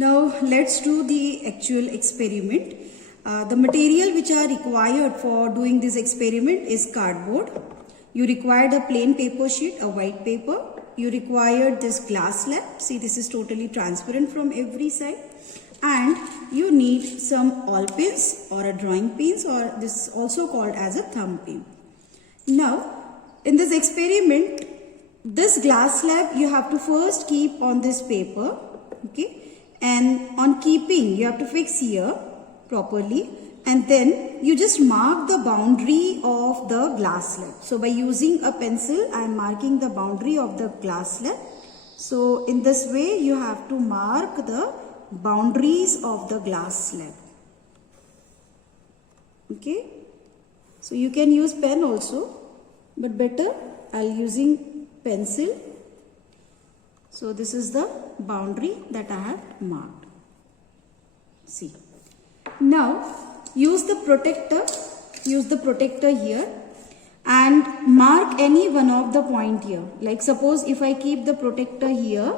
Now let's do the actual experiment. The material which are required for doing this experiment is cardboard. You required a plain paper sheet, a white paper. You required this glass slab. See, this is totally transparent from every side. And you need some all pins or a drawing pins, or this is also called as a thumb pin. Now, in this experiment, this glass slab you have to first keep on this paper, okay? And on keeping, you have to fix here properly, and then you just mark the boundary of the glass slab. So by using a pencil, I am marking the boundary of the glass slab. So in this way, you have to mark the boundaries of the glass slab. Okay. So you can use pen also, but better I'll using pencil. So this is the boundary that I have marked. See. Now use the protector here and mark any one of the point here. Like suppose if I keep the protector here,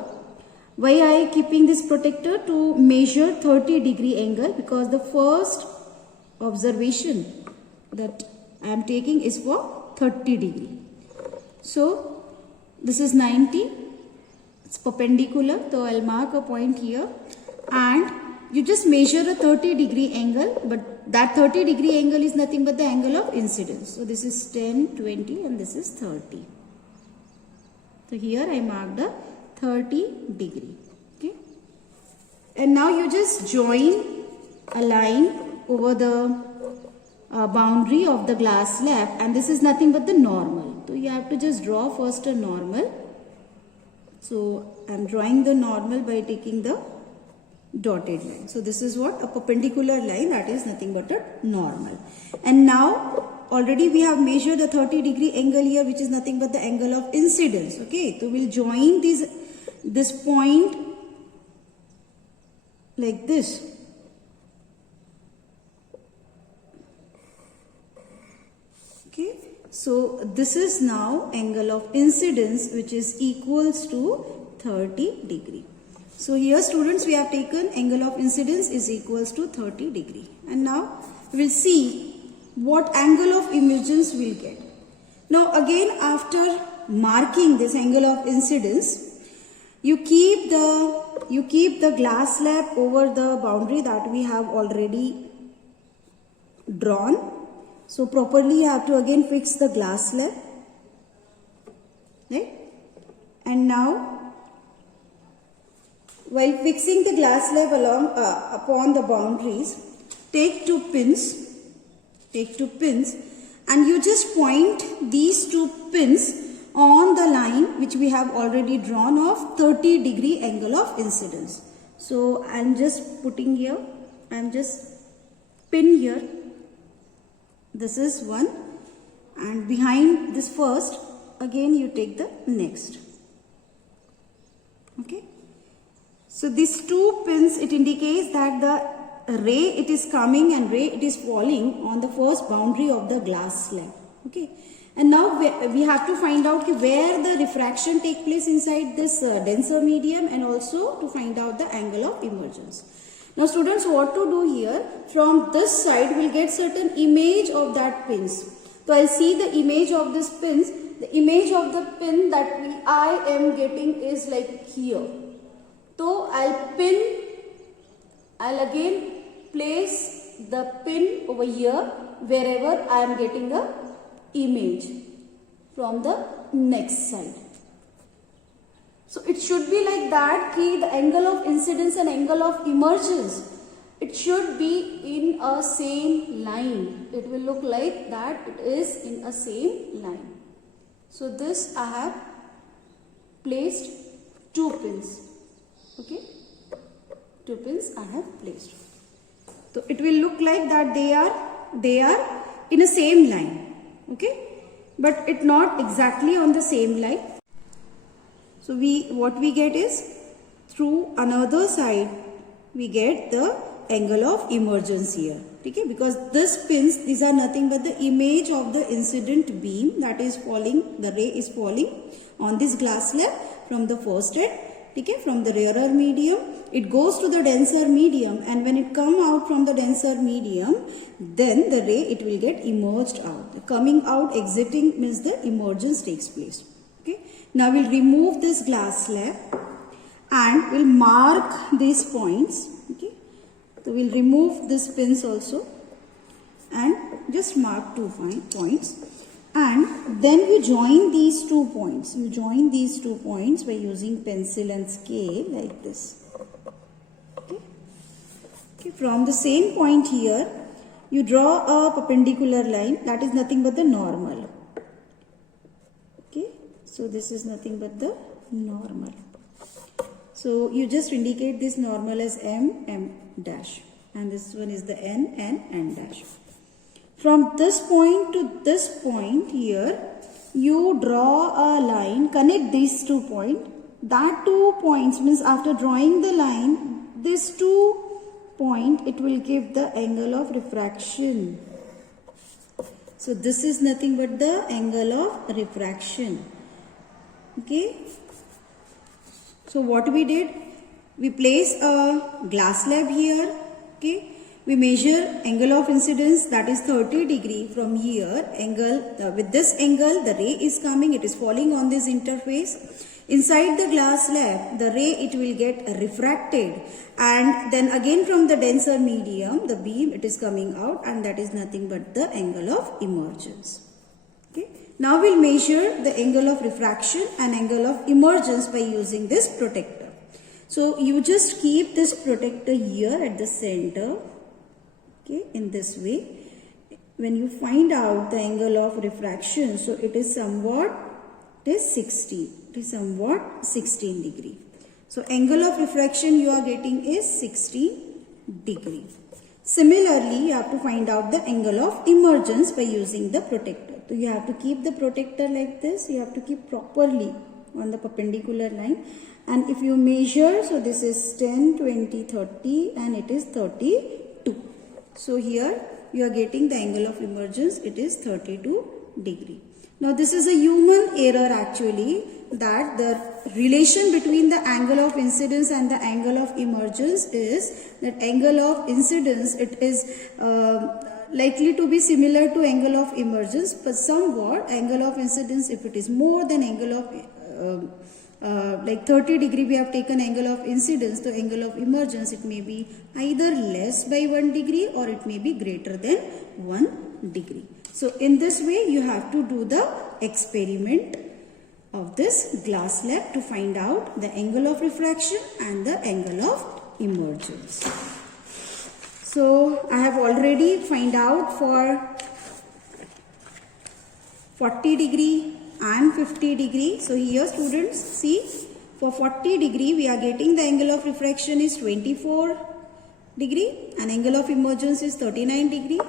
why I keeping this protector? To measure 30-degree angle, because the first observation that I am taking is for 30 degree. So this is 90, it's perpendicular, so I'll mark a point here and you just measure a 30-degree angle, but that 30-degree angle is nothing but the angle of incidence. So this is 10, 20 and this is 30. So here I marked a 30 degree. Okay. And now you just join a line over the boundary of the glass slab, and this is nothing but the normal. So you have to just draw first a normal. So I am drawing the normal by taking the dotted line. So this is what? A perpendicular line, that is nothing but a normal. And now already we have measured a 30-degree angle here, which is nothing but the angle of incidence. Okay, so we'll join this point like this. Okay, so this is now angle of incidence, which is equals to 30 degree. So here students, we have taken angle of incidence is equals to 30 degree. And now we'll see what angle of emergence we'll get. Now again, after marking this angle of incidence, you keep the glass slab over the boundary that we have already drawn. So properly you have to again fix the glass slab, right? And now while fixing the glass slab along upon the boundaries, take two pins, and you just point these two pins on the line which we have already drawn of 30-degree angle of incidence. So I am just putting here, I am just pin here. This is one, and behind this first, again you take the next. Okay. So these two pins, it indicates that the ray it is coming and ray it is falling on the first boundary of the glass slab. Okay. And now we have to find out where the refraction take place inside this denser medium, and also to find out the angle of emergence. Now students, what to do here? From this side we'll get certain image of that pins. So I'll see the image of this pins. The image of the pin that I am getting is like here. So I'll again place the pin over here wherever I am getting the image from the next side. So it should be like that, the angle of incidence and angle of emergence, it should be in a same line. It will look like that it is in a same line. So this I have placed two pins. Okay, two pins I have placed. So it will look like that they are in a same line. Okay, but it not exactly on the same line. So what we get is, through another side we get the angle of emergence here. Okay, because these are nothing but the image of the incident beam that is falling, the ray is falling on this glass slab from the first end, okay, from the rarer medium, it goes to the denser medium, and when it come out from the denser medium, then the ray, it will get emerged out. The coming out, exiting means the emergence takes place. Okay. Now we'll remove this glass slab and we'll mark these points. Okay. So we'll remove this pins also and just mark 2 points. And then we join these 2 points. You join these 2 points by using pencil and scale like this. Okay. Okay. From the same point here, you draw a perpendicular line, that is nothing but the normal. Okay. So this is nothing but the normal. So you just indicate this normal as M, M dash, and this one is the N, N, N dash. From this point to this point here, you draw a line, connect these 2 points. That 2 points means after drawing the line, this 2 point, it will give the angle of refraction. So this is nothing but the angle of refraction. Okay. So what we did, we place a glass slab here. Okay. We measure angle of incidence, that is 30 degree from here. Angle with this angle, the ray is coming, it is falling on this interface. Inside the glass slab, the ray, it will get refracted, and then again from the denser medium, the beam, it is coming out, and that is nothing but the angle of emergence. Okay. Now we'll measure the angle of refraction and angle of emergence by using this protector. So you just keep this protector here at the center. Okay, in this way, when you find out the angle of refraction, so it is somewhat, it is 16 degree. So angle of refraction you are getting is 16 degree. Similarly, you have to find out the angle of emergence by using the protector. So you have to keep the protector like this, you have to keep properly on the perpendicular line. And if you measure, so this is 10, 20, 30, and it is 32. So here you are getting the angle of emergence, it is 32 degree. Now this is a human error actually, that the relation between the angle of incidence and the angle of emergence is that angle of incidence, it is likely to be similar to angle of emergence, but somewhat angle of incidence, if it is more than angle of like 30 degree we have taken angle of incidence, the angle of emergence, it may be either less by 1 degree or it may be greater than 1 degree. So in this way you have to do the experiment of this glass slab to find out the angle of refraction and the angle of emergence. So I have already find out for 40 degree and 50 degree. So here students, see, for 40 degree we are getting the angle of refraction is 24 degree and angle of emergence is 39 degree,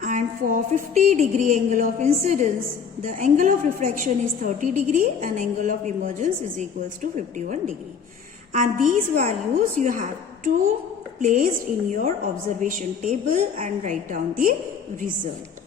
and for 50 degree angle of incidence, the angle of refraction is 30 degree and angle of emergence is equals to 51 degree. And these values you have to place in your observation table and write down the result.